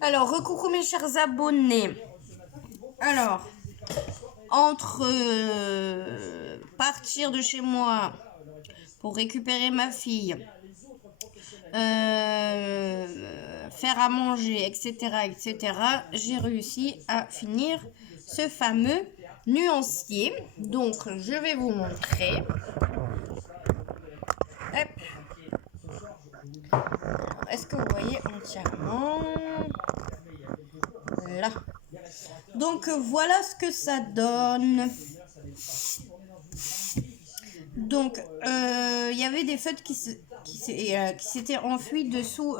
Alors, recoucou mes chers abonnés. Alors, entre partir de chez moi pour récupérer ma fille, faire à manger, etc., j'ai réussi à finir ce fameux nuancier. Donc, je vais vous montrer. Hop. Est-ce que vous voyez entièrement? Là. Donc voilà ce que ça donne. Donc il y avait des feutres qui s'étaient enfuis dessous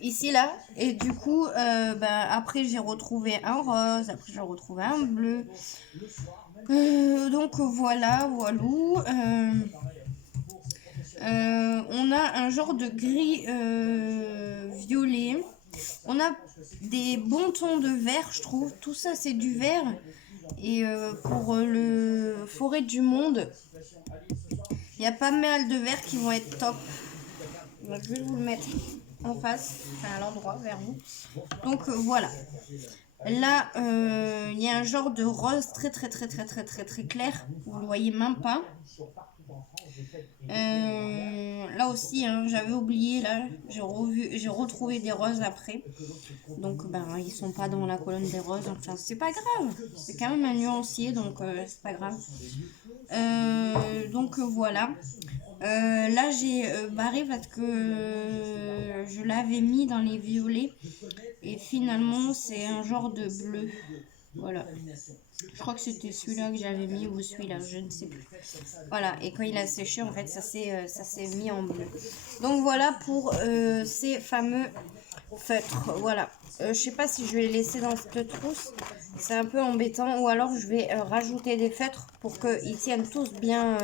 ici là, et du coup après j'ai retrouvé un rose, après j'ai retrouvé un bleu. Donc voilà. On a un genre de gris violet. On a des bons tons de vert, je trouve. Tout ça, c'est du vert. Et pour le forêt du monde, il y a pas mal de verts qui vont être top. Donc, je vais vous le mettre en face, enfin à l'endroit, vers vous. Donc voilà. Là, il y a un genre de rose très clair. Vous le voyez même pas. Là aussi, hein, j'avais oublié, là, j'ai retrouvé des roses après. Donc, ils sont pas dans la colonne des roses. Enfin, c'est pas grave. C'est quand même un nuancier, donc c'est pas grave. Donc voilà. Là, j'ai barré parce que je l'avais mis dans les violets. Et finalement, c'est un genre de bleu. Voilà. Je crois que c'était celui-là que j'avais mis ou celui-là, je ne sais plus. Voilà, et quand il a séché, en fait, ça s'est mis en bleu. Donc voilà pour ces fameux feutres. Voilà. Je sais pas si je vais les laisser dans cette trousse. C'est un peu embêtant. Ou alors je vais rajouter des feutres pour qu'ils tiennent tous bien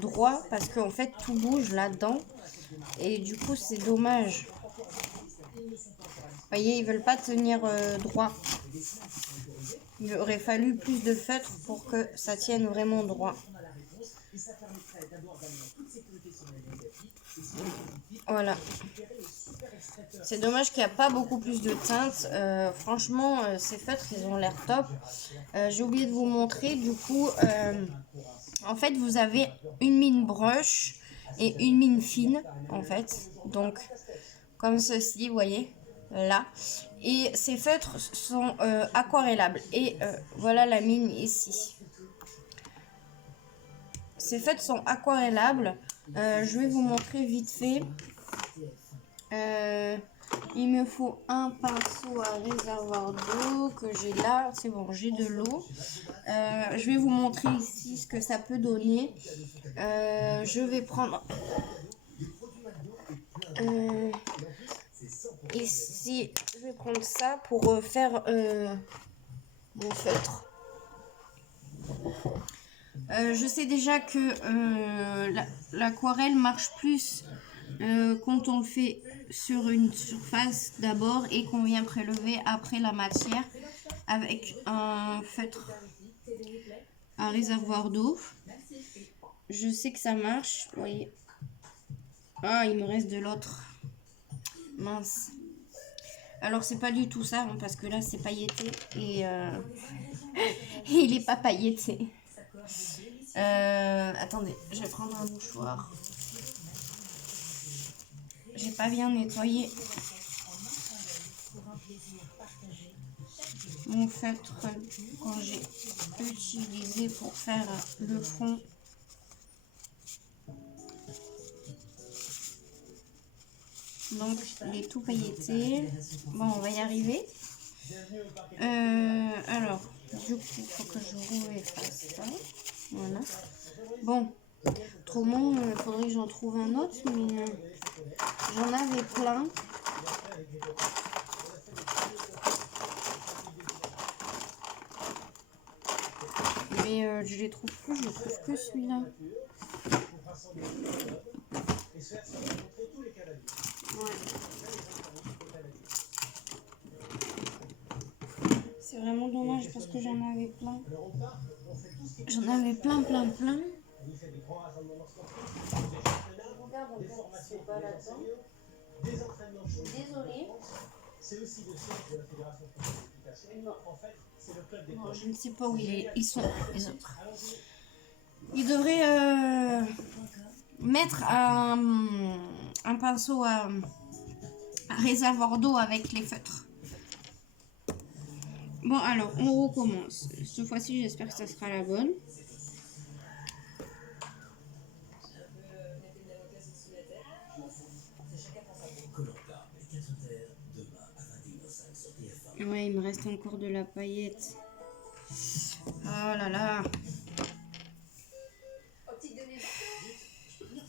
droit. Parce qu'en fait, tout bouge là-dedans. Et du coup, c'est dommage. Vous voyez, ils veulent pas tenir droit. Il aurait fallu plus de feutre pour que ça tienne vraiment droit. Voilà. C'est dommage qu'il n'y a pas beaucoup plus de teintes. Franchement, ces feutres, ils ont l'air top. J'ai oublié de vous montrer. Du coup, en fait, vous avez une mine brush et une mine fine, en fait. Donc, comme ceci, vous voyez, là. Et ces feutres sont aquarellables. Et voilà la mine ici. Ces feutres sont aquarellables. Je vais vous montrer vite fait. Il me faut un pinceau à réservoir d'eau que j'ai là. C'est bon, j'ai de l'eau. Je vais vous montrer ici ce que ça peut donner. Je vais prendre ici, je vais prendre ça pour faire mon feutre. Je sais déjà que l'aquarelle marche plus quand on le fait sur une surface d'abord et qu'on vient prélever après la matière avec un feutre, un réservoir d'eau. Je sais que ça marche, vous voyez. Ah, il me reste de l'autre. Mince. Alors c'est pas du tout ça, hein, parce que là c'est pailleté et il est pas pailleté. Attendez, je vais prendre un mouchoir. J'ai pas bien nettoyé mon feutre quand j'ai utilisé pour faire le fond. Donc il est tout pailleté. Bon, on va y arriver. Alors, du coup, il faut que je efface ça. Voilà. Bon, autrement, il faudrait que j'en trouve un autre, mais j'en avais plein. Mais je les trouve plus, je trouve que celui-là. Ouais. C'est vraiment dommage parce que j'en avais plein. J'en avais plein. Regarde, c'est pas là-dedans. Je suis désolée. Bon, je ne sais pas où ils sont, les autres. Il devrait mettre un pinceau à réservoir d'eau avec les feutres. Bon, alors, on recommence. Cette fois-ci, j'espère que ça sera la bonne. Ouais, il me reste encore de la paillette. Oh là là.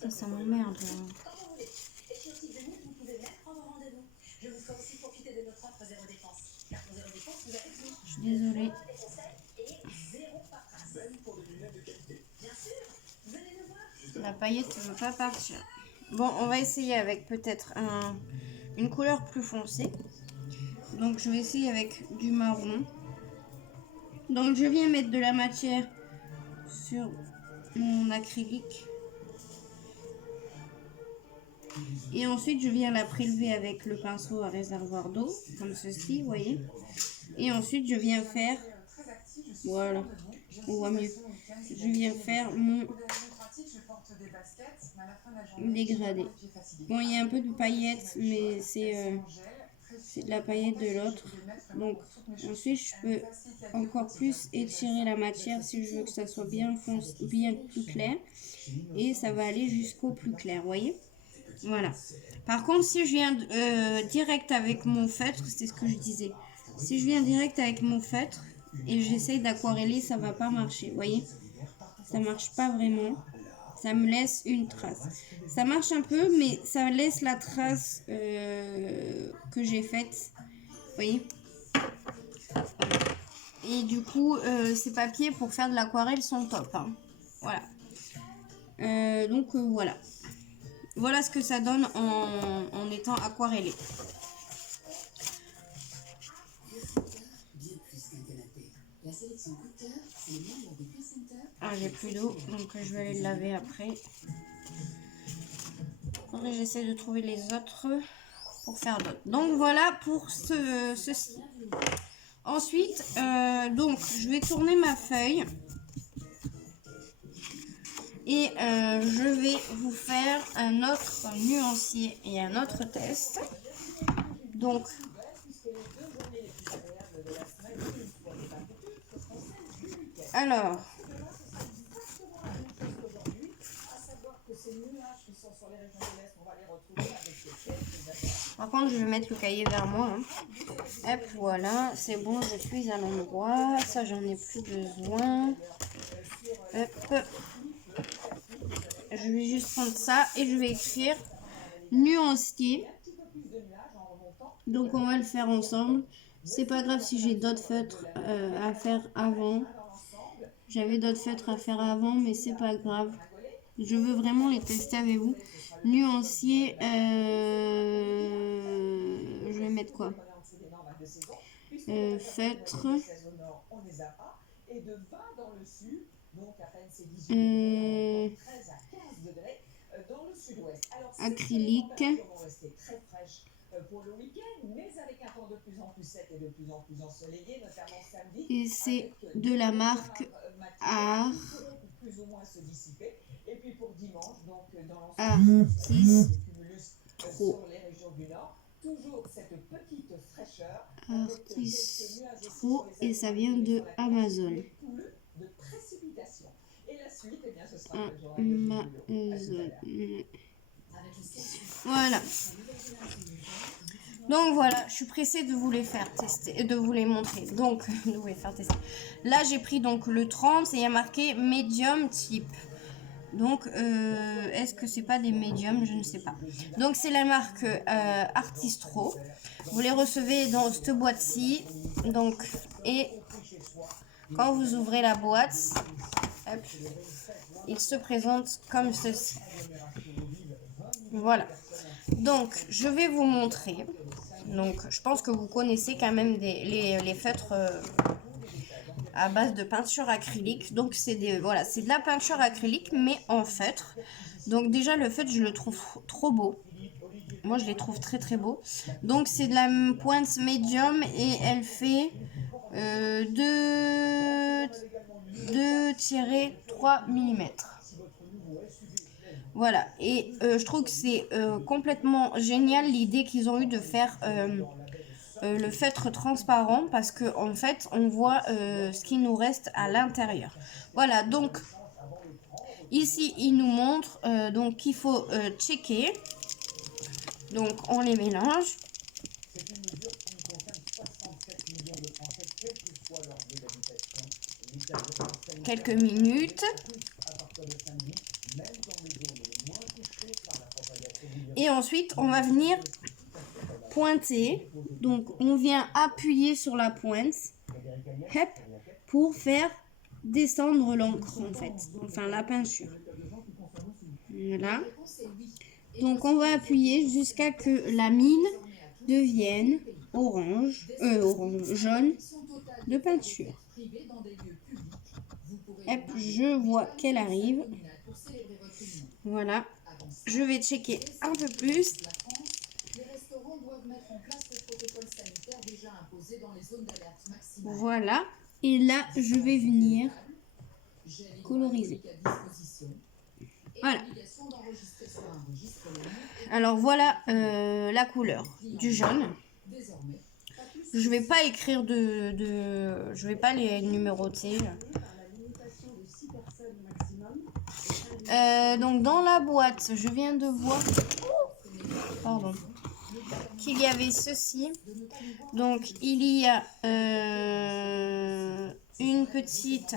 Ça m'emmerde. Je suis désolée. La paillette ne veut pas partir. Bon, on va essayer avec peut-être une couleur plus foncée. Donc, je vais essayer avec du marron. Donc, je viens mettre de la matière sur mon acrylique. Et ensuite, je viens la prélever avec le pinceau à réservoir d'eau, comme ceci, vous voyez. Et ensuite, je viens faire, voilà, on voit mieux. Je viens faire mon dégradé. Bon, il y a un peu de paillettes, mais c'est de la paillette de l'autre. Donc, ensuite, je peux encore plus étirer la matière si je veux que ça soit bien foncé, bien plus clair. Et ça va aller jusqu'au plus clair, vous voyez. Voilà. Par contre, si je viens direct avec mon feutre, c'est ce que je disais. Si je viens direct avec mon feutre et j'essaye d'aquareller, ça va pas marcher. Vous voyez, ça marche pas vraiment. Ça me laisse une trace. Ça marche un peu, mais ça laisse la trace que j'ai faite. Vous voyez. Et du coup, ces papiers pour faire de l'aquarelle sont top. Hein. Voilà. Donc voilà. Voilà ce que ça donne en étant aquarellé. Ah, j'ai plus d'eau, donc je vais aller le laver après. J'essaie de trouver les autres pour faire d'autres. Donc voilà pour ceci. Ensuite, donc je vais tourner ma feuille. Et je vais vous faire un autre nuancier et un autre test. Donc, alors, par contre, je vais mettre le cahier vers moi. Hein. Hop, voilà, c'est bon, je suis à l'endroit. Ça, j'en ai plus besoin. Hop. Je vais juste prendre ça et je vais écrire nuancier. Donc on va le faire ensemble. C'est pas grave si j'ai d'autres feutres à faire avant. J'avais d'autres feutres à faire avant, mais c'est pas grave. Je veux vraiment les tester avec vous. Nuancier, je vais mettre quoi? Feutre. Acrylique. Et c'est de la marque Art. Artistro. Artistro et ça vient de Amazon. Amazon. Voilà. Donc voilà, je suis pressée de vous les faire tester, de vous les montrer. Donc, de vous les faire tester. Là, j'ai pris donc le 30 et il y a marqué Medium Type. Donc, est-ce que c'est pas des médiums? Je ne sais pas. Donc, c'est la marque Artistro. Vous les recevez dans cette boîte-ci. Donc, et quand vous ouvrez la boîte, hop, il se présente comme ceci. Voilà. Donc, je vais vous montrer. Donc, je pense que vous connaissez quand même les feutres à base de peinture acrylique. Donc, c'est de la peinture acrylique, mais en feutre. Donc, déjà, le feutre, je le trouve trop beau. moi je les trouve très très beaux. Donc c'est de la pointe médium et elle fait 2-3 mm. Voilà, et je trouve que c'est complètement génial l'idée qu'ils ont eu de faire le feutre transparent parce que en fait on voit ce qui nous reste à l'intérieur. Voilà, donc ici il nous montre donc qu'il faut checker. Donc on les mélange. Quelques minutes. Et ensuite on va venir pointer. Donc on vient appuyer sur la pointe pour faire descendre l'encre en fait. Enfin la peinture. Voilà. Donc on va appuyer jusqu'à que la mine devienne jaune de peinture. Hop, je vois qu'elle arrive. Voilà. Je vais checker un peu plus. Voilà. Et là, je vais venir coloriser. Voilà. Alors voilà la couleur du jaune. Je vais pas écrire je vais pas les numéroter. Donc dans la boîte, je viens de voir qu'il y avait ceci. Donc il y a une petite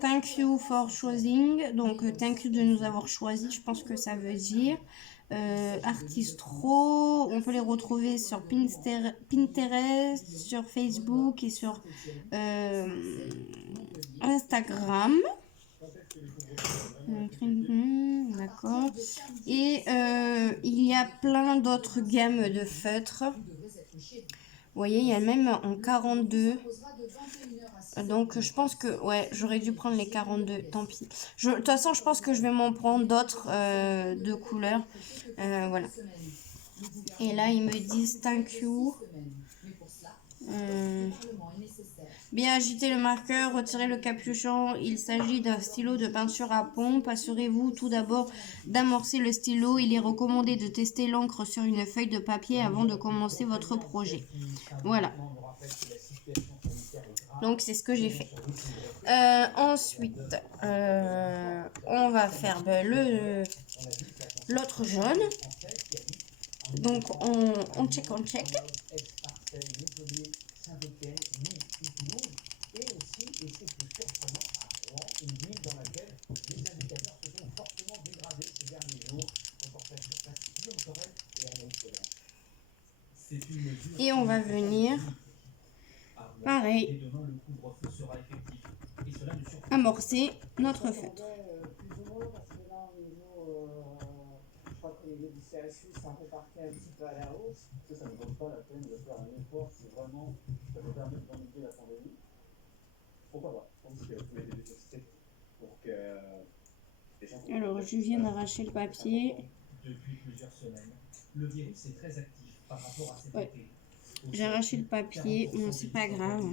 thank you for choosing. Donc thank you de nous avoir choisi, je pense que ça veut dire. Artistro, on peut les retrouver sur Pinterest, sur Facebook et sur Instagram. D'accord. Et il y a plein d'autres gammes de feutres. Vous voyez, il y a même en 42. Donc je pense que ouais, j'aurais dû prendre les 42, tant pis. De toute façon, je pense que je vais m'en prendre d'autres de couleurs. Voilà. Et là, ils me disent thank you. Bien agiter le marqueur, retirer le capuchon. Il s'agit d'un stylo de peinture à pompe. Assurez-vous tout d'abord d'amorcer le stylo. Il est recommandé de tester l'encre sur une feuille de papier avant de commencer votre projet. Voilà. Donc c'est ce que j'ai fait. Ensuite, on va faire l'autre jaune. Donc on check. Et on va venir, pareil, amorcer notre feutre. C'est un peu parti un petit peu à la hausse. Ça ne vaut pas la peine de faire un effort si vraiment ça peut permettre d'endiguer la pandémie. Pourquoi pas? Alors, je viens d'arracher le papier. Depuis plusieurs semaines, le virus est très actif par rapport à cet été. J'ai arraché le papier, bon, c'est pas grave.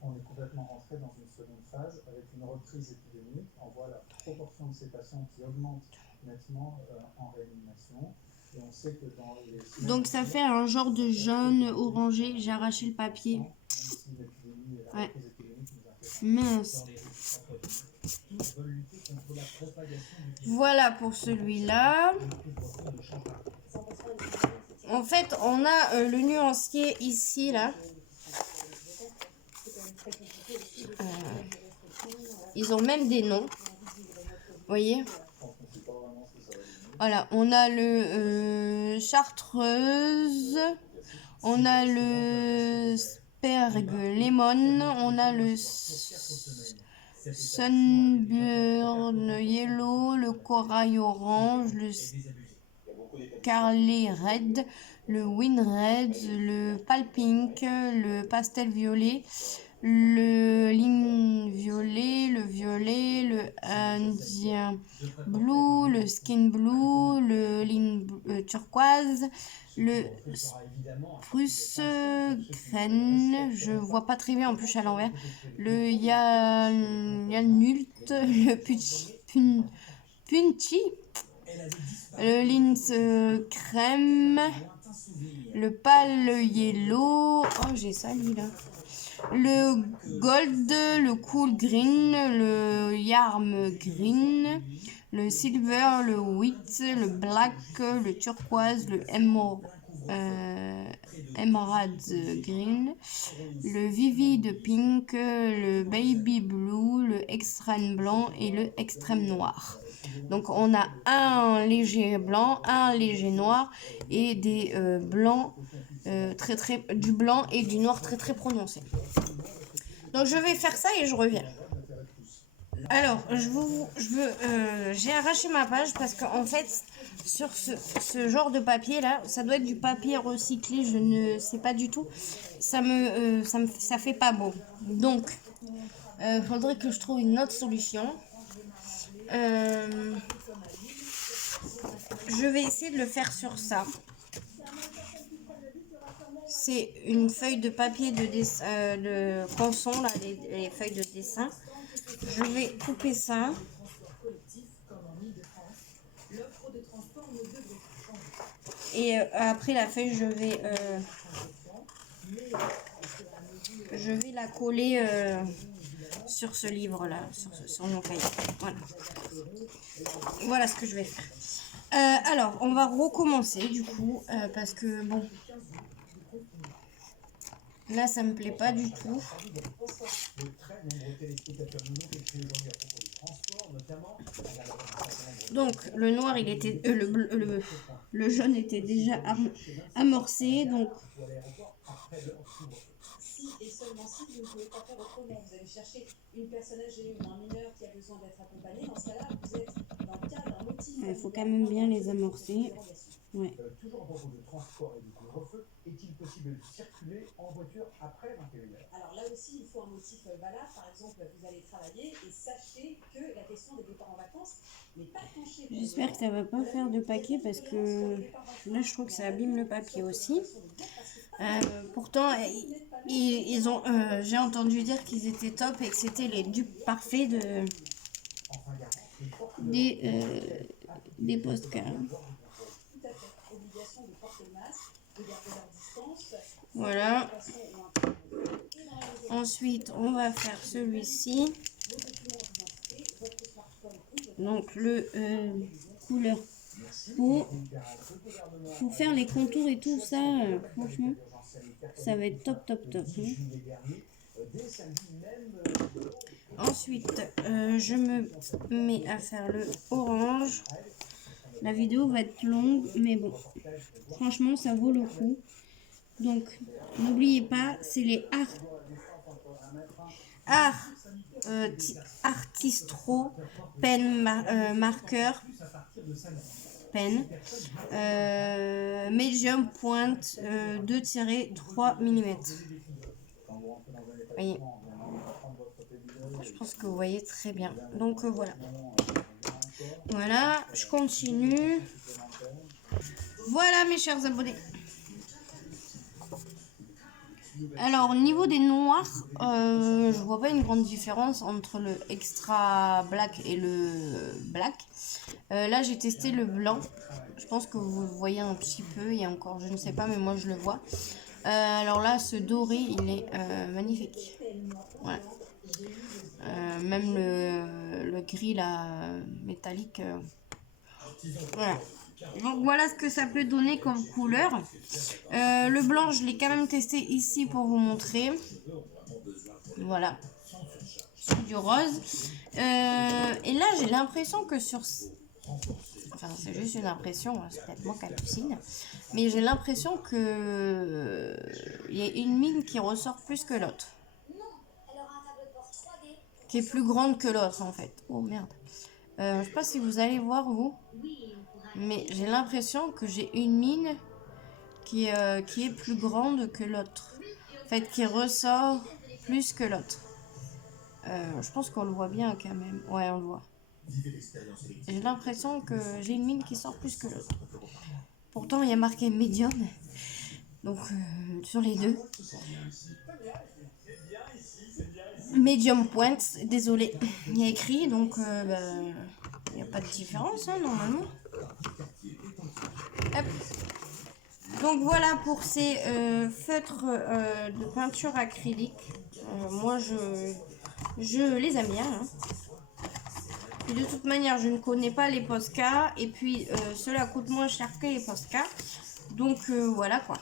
On est complètement rentré dans une seconde phase avec une reprise épidémique. On voit la proportion de ces patients qui augmente nettement en réanimation. Et on sait que dans les... Donc ça fait un genre de jaune orangé. J'ai arraché le papier. Ouais. Mince. Voilà pour celui-là. En fait, on a le nuancier ici, là. Ils ont même des noms. Vous voyez? Voilà, on a le Chartreuse, on a le Sperg Lemon, on a le Sunburn Yellow, le Corail Orange, le Scarlet Red, le Win Red, le Pale Pink, le Pastel Violet, le ligne violet, le indien blue, le skin blue, le ligne turquoise, le spruce graine, je vois pas très bien, en plus je suis à l'envers, le yanult, le punchy, le lynx crème, le pâle yellow, oh j'ai sali là, le gold, le cool green, le yarm green, le silver, le wheat, le black, le turquoise, le emerald green, le vivid pink, le baby blue, le extrême blanc et le extrême noir. Donc on a un léger blanc, un léger noir et des blancs du blanc et du noir très prononcé. Donc je vais faire ça et je reviens. Alors j'ai arraché ma page parce qu'en fait sur ce genre de papier là, ça doit être du papier recyclé, je ne sais pas du tout. Ça fait pas beau. Donc faudrait que je trouve une autre solution. Je vais essayer de le faire sur ça. C'est une feuille de papier de dessin, de canson, là, les feuilles de dessin. Je vais couper ça. Et après la feuille, je vais la coller sur ce livre-là, sur mon cahier. Voilà. Voilà ce que je vais faire. Alors, on va recommencer du coup, parce que bon, là ça me plaît pas du tout. Donc le noir il était, le jaune était déjà amorcé, donc. Si et seulement si vous ne pouvez pas faire autrement, vous allez chercher une personne âgée ou un mineur qui a besoin d'être accompagné. Dans ce cas-là, vous êtes dans le cadre d'un motif. Il faut quand même bien les amorcer. Ouais. Toujours à propos de transport et du couvre-feu, est-il possible de circuler en voiture après 21h? Alors là aussi, il faut un motif valable. Par exemple, vous allez travailler et sachez que la question des départs en vacances n'est pas tranchée. J'espère que ça va pas faire de paquet parce que là je trouve que ça abîme le papier aussi. Pourtant, ils ont, j'ai entendu dire qu'ils étaient top et que c'était les dupes parfaits des postcards. Voilà. Ensuite, on va faire celui-ci. Donc le couleur peau. Pour faire les contours et tout ça, franchement, ça va être top. Hein. Ensuite, je me mets à faire le orange. La vidéo va être longue, mais bon, franchement, ça vaut le coup. Donc, n'oubliez pas, c'est les Artistro pen marqueur pen medium pointe 2-3 mm. Voyez. Je pense que vous voyez très bien. Donc voilà. Voilà, je continue. Voilà mes chers abonnés. Alors au niveau des noirs, je vois pas une grande différence entre le extra black et le black. Là j'ai testé le blanc. Je pense que vous le voyez un petit peu. Il y a encore, je ne sais pas, mais moi je le vois. Alors là, ce doré, il est magnifique. Voilà. Même le gris là, métallique. Voilà. Donc voilà ce que ça peut donner comme couleur. Le blanc, je l'ai quand même testé ici pour vous montrer. Voilà. C'est du rose. Et là, j'ai l'impression que sur... Enfin, c'est juste une impression, c'est peut-être moi qui hallucine. Mais j'ai l'impression que il y a une mine qui ressort plus que l'autre. Qui est plus grande que l'autre en fait. Oh merde. Je sais pas si vous allez voir vous. Mais j'ai l'impression que j'ai une mine qui est plus grande que l'autre. En fait, qui ressort plus que l'autre. Je pense qu'on le voit bien quand même. Ouais, on le voit. J'ai l'impression que j'ai une mine qui sort plus que l'autre. Pourtant, il y a marqué médium. Donc, sur les deux. Medium point, désolé. Il y a écrit, donc il n'y a pas de différence, hein, normalement. Hop. Donc voilà pour ces feutres de peinture acrylique. Moi, je les aime bien. Hein. Et de toute manière, je ne connais pas les Posca. Et puis, cela coûte moins cher que les Posca. Donc, voilà quoi.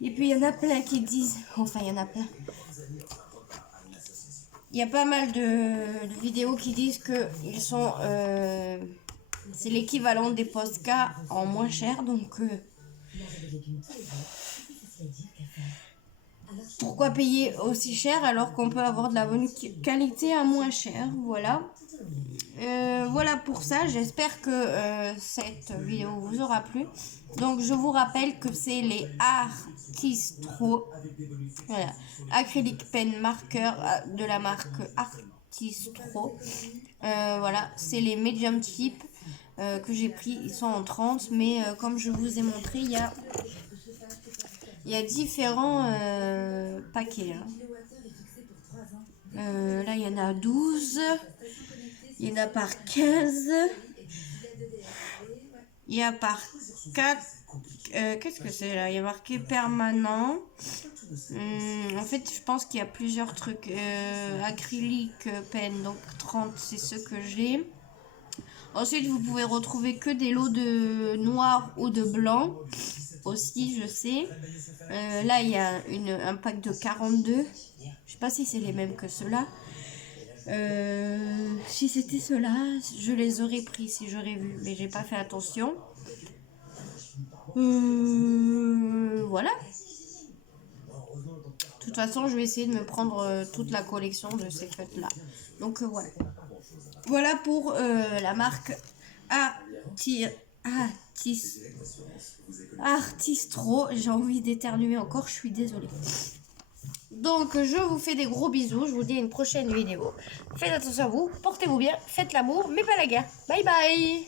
Et puis, il y en a plein qui disent... Enfin, il y en a plein. Il y a pas mal de vidéos qui disent que ils sont... c'est l'équivalent des Posca en moins cher. Donc, pourquoi payer aussi cher alors qu'on peut avoir de la bonne qualité à moins cher? Voilà. Voilà pour ça. J'espère que cette vidéo vous aura plu. Donc, je vous rappelle que c'est les Artistro. Voilà. Acrylic pen marqueur de la marque Artistro. Voilà. C'est les medium type que j'ai pris. Ils sont en 30. Mais comme je vous ai montré, il y a différents paquets. Hein. Là, il y en a 12. Il y en a par 15. Il y a par 4. Qu'est-ce que c'est là? Il y a marqué permanent. En fait, je pense qu'il y a plusieurs trucs. Acrylique, pen, donc 30, c'est ce que j'ai. Ensuite, vous pouvez retrouver que des lots de noir ou de blanc. Aussi, je sais. Là, il y a un pack de 42. Je sais pas si c'est les mêmes que ceux-là. Si c'était ceux-là, je les aurais pris si j'aurais vu. Mais j'ai pas fait attention. Voilà. De toute façon, je vais essayer de me prendre toute la collection de ces feutres-là. Donc, voilà. Voilà pour la marque Artistro. J'ai envie d'éternuer encore, je suis désolée. Donc, je vous fais des gros bisous. Je vous dis à une prochaine vidéo. Faites attention à vous, portez-vous bien, faites l'amour, mais pas la guerre. Bye bye!